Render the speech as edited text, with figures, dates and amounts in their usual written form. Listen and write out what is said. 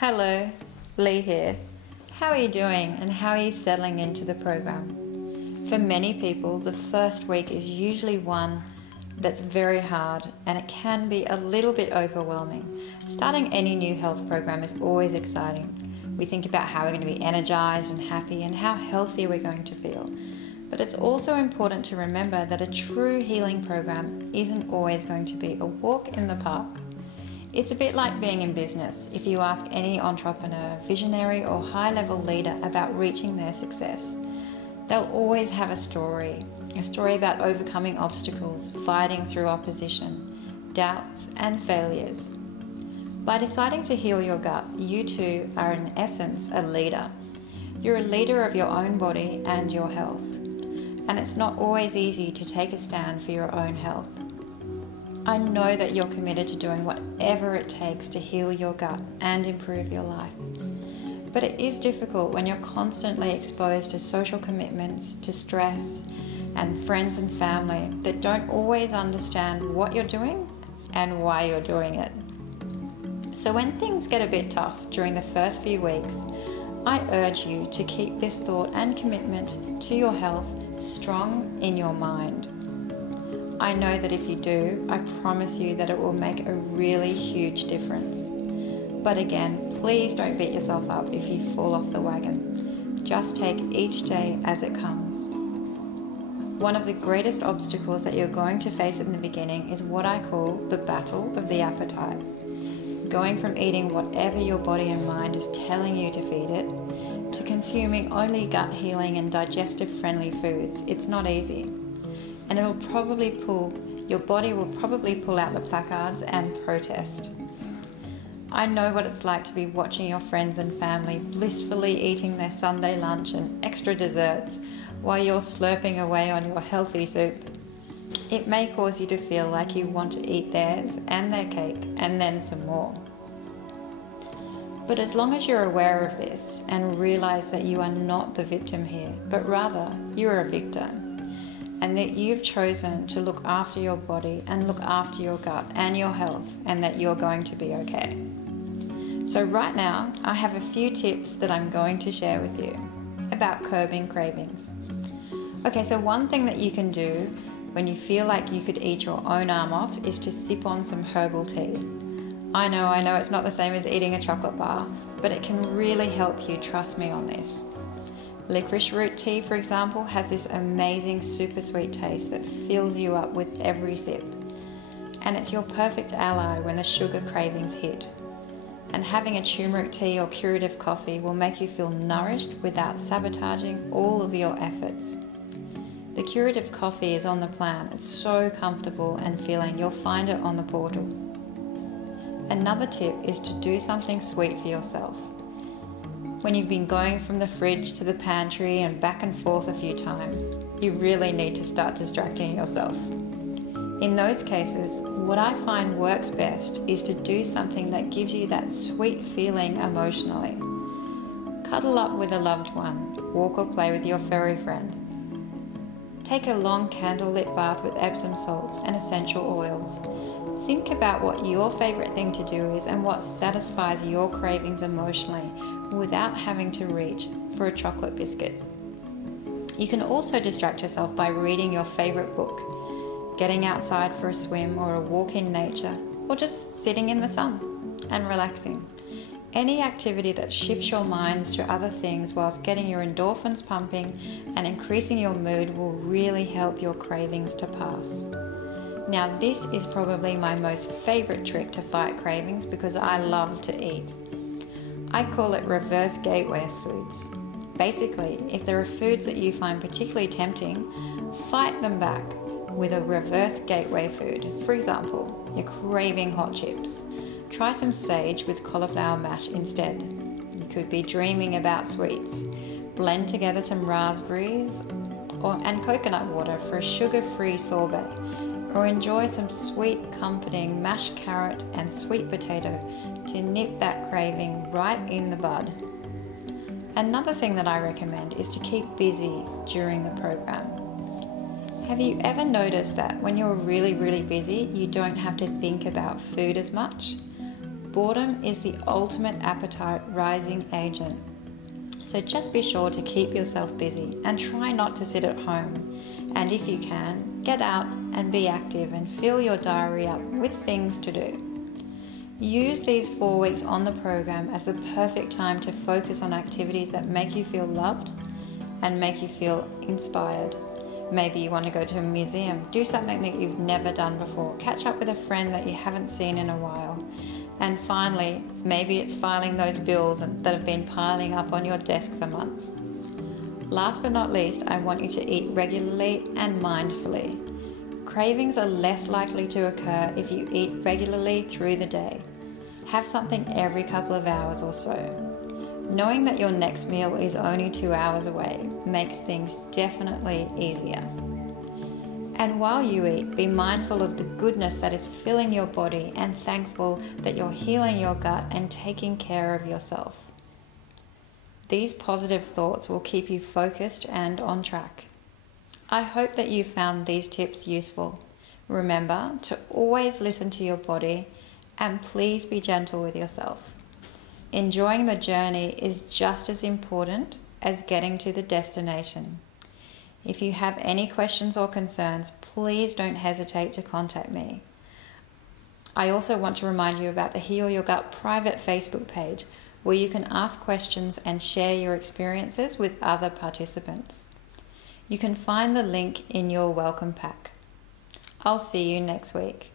Hello, Lee here. How are you doing and how are you settling into the program? For many people, the first week is usually one that's very hard and it can be a little bit overwhelming. Starting any new health program is always exciting. We think about how we're going to be energized and happy and how healthy we're going to feel. But it's also important to remember that a true healing program isn't always going to be a walk in the park. It's a bit like being in business. If you ask any entrepreneur, visionary or high-level leader about reaching their success, they'll always have a story about overcoming obstacles, fighting through opposition, doubts and failures. By deciding to heal your gut, you too are in essence a leader. You're a leader of your own body and your health. And it's not always easy to take a stand for your own health. I know that you're committed to doing whatever it takes to heal your gut and improve your life. But it is difficult when you're constantly exposed to social commitments, to stress, and friends and family that don't always understand what you're doing and why you're doing it. So when things get a bit tough during the first few weeks, I urge you to keep this thought and commitment to your health strong in your mind. I know that if you do, I promise you that it will make a really huge difference. But again, please don't beat yourself up if you fall off the wagon. Just take each day as it comes. One of the greatest obstacles that you're going to face in the beginning is what I call the battle of the appetite. Going from eating whatever your body and mind is telling you to feed it, to consuming only gut healing and digestive friendly foods, it's not easy. And your body will probably pull out the placards and protest. I know what it's like to be watching your friends and family blissfully eating their Sunday lunch and extra desserts while you're slurping away on your healthy soup. It may cause you to feel like you want to eat theirs and their cake and then some more. But as long as you're aware of this and realize that you are not the victim here, but rather you're a victor, and that you've chosen to look after your body and look after your gut and your health, and that you're going to be okay. So right now, I have a few tips that I'm going to share with you about curbing cravings. Okay, so one thing that you can do when you feel like you could eat your own arm off is to sip on some herbal tea. I know it's not the same as eating a chocolate bar, but it can really help you, trust me on this. Licorice root tea, for example, has this amazing super sweet taste that fills you up with every sip. And it's your perfect ally when the sugar cravings hit. And having a turmeric tea or curative coffee will make you feel nourished without sabotaging all of your efforts. The curative coffee is on the plan. It's so comfortable and filling. You'll find it on the portal. Another tip is to do something sweet for yourself. When you've been going from the fridge to the pantry and back and forth a few times, you really need to start distracting yourself. In those cases, what I find works best is to do something that gives you that sweet feeling emotionally. Cuddle up with a loved one, walk or play with your furry friend. Take a long candlelit bath with Epsom salts and essential oils. Think about what your favorite thing to do is and what satisfies your cravings emotionally without having to reach for a chocolate biscuit. You can also distract yourself by reading your favorite book, getting outside for a swim or a walk in nature, or just sitting in the sun and relaxing. Any activity that shifts your minds to other things whilst getting your endorphins pumping and increasing your mood will really help your cravings to pass. Now, this is probably my most favorite trick to fight cravings because I love to eat. I call it reverse gateway foods. Basically, if there are foods that you find particularly tempting, fight them back with a reverse gateway food. For example, you're craving hot chips. Try some sage with cauliflower mash instead. You could be dreaming about sweets. Blend together some raspberries and coconut water for a sugar-free sorbet. Or enjoy some sweet, comforting mashed carrot and sweet potato to nip that craving right in the bud. Another thing that I recommend is to keep busy during the program. Have you ever noticed that when you're really busy, you don't have to think about food as much? boredom is the ultimate appetite rising agent. So just be sure to keep yourself busy and try not to sit at home. And if you can, get out and be active and fill your diary up with things to do. Use these 4 weeks on the program as the perfect time to focus on activities that make you feel loved and make you feel inspired. Maybe you want to go to a museum, do something that you've never done before, catch up with a friend that you haven't seen in a while. And finally, maybe it's filing those bills that have been piling up on your desk for months. Last but not least, I want you to eat regularly and mindfully. Cravings are less likely to occur if you eat regularly through the day. Have something every couple of hours or so. Knowing that your next meal is only 2 hours away makes things definitely easier. And while you eat, be mindful of the goodness that is filling your body and thankful that you're healing your gut and taking care of yourself. These positive thoughts will keep you focused and on track. I hope that you found these tips useful. Remember to always listen to your body and please be gentle with yourself. Enjoying the journey is just as important as getting to the destination. If you have any questions or concerns, please don't hesitate to contact me. I also want to remind you about the Heal Your Gut private Facebook page, where you can ask questions and share your experiences with other participants. You can find the link in your welcome pack. I'll see you next week.